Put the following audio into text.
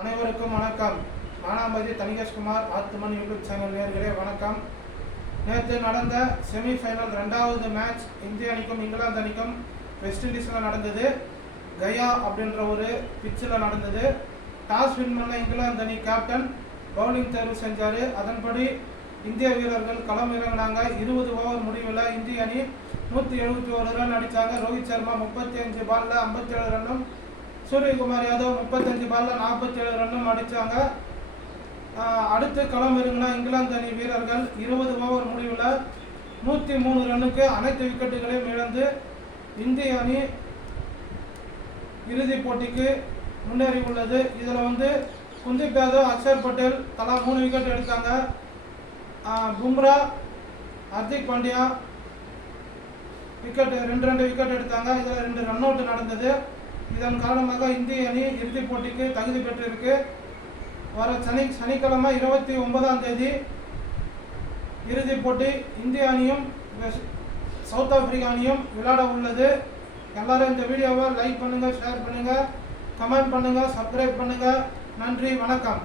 அனைவருக்கும் வணக்கம். Manampathi தனிகேஷ்குமார் ஆத்துமன் YouTube channel நேயர்களே வணக்கம். நேற்று நடந்த செமிஃபைனல் 2வது மேட்ச் இந்திய அணிக்கும் இங்கிலாந்து அணிக்கும் வெஸ்ட் இண்டீஸில் நடந்தது. கயா அப்படின்ற ஒரு பிச்சில் நடந்தது. டாஸ் வின் பண்ண இங்கிலாந்து அணி கேப்டன் பவுலிங் தேர்வு செஞ்சார். அதன்படி இந்திய வீரர்கள் களம் இறங்கினாங்க. 20 ஓவர் முடிவில் இந்திய அணி 171 ரன் அடித்தாங்க. ரோஹித் சர்மா 35 பாலில் 57 ரன்னும், சூரியகுமார் யாதவ் 35 பாலில் 47 ரன்னும் அடித்தாங்க. அடுத்து களம் இறங்கினா இங்கிலாந்து அணி வீரர்கள் 20 ஓவர் முடிவில் 103 ரன்னுக்கு அனைத்து விக்கெட்டுகளையும் இழந்து இந்திய அணி இறுதிப் போட்டிக்கு முன்னேறி உள்ளது. இதில் குல்தீப் யாதவ், அக்ஷர் பட்டேல் தலா 3 விக்கெட் எடுத்தாங்க. பும்ரா, ஹர்திக் பாண்டியா ரெண்டு விக்கெட் எடுத்தாங்க. இதில் 2 ரன் அவுட் நடந்தது. இதன் காரணமாக இந்திய அணி இறுதிப் போட்டிக்கு தகுதி பெற்றிருக்கு. வர சனிக்கிழமை 29ஆம் தேதி இறுதிப் போட்டி இந்திய அணியும் சவுத் ஆப்பிரிக்கா அணியும் விளையாட உள்ளது. எல்லாரும் இந்த வீடியோவை லைக் பண்ணுங்கள், ஷேர் பண்ணுங்கள், கமெண்ட் பண்ணுங்கள், சப்ஸ்கிரைப் பண்ணுங்கள். நன்றி, வணக்கம்.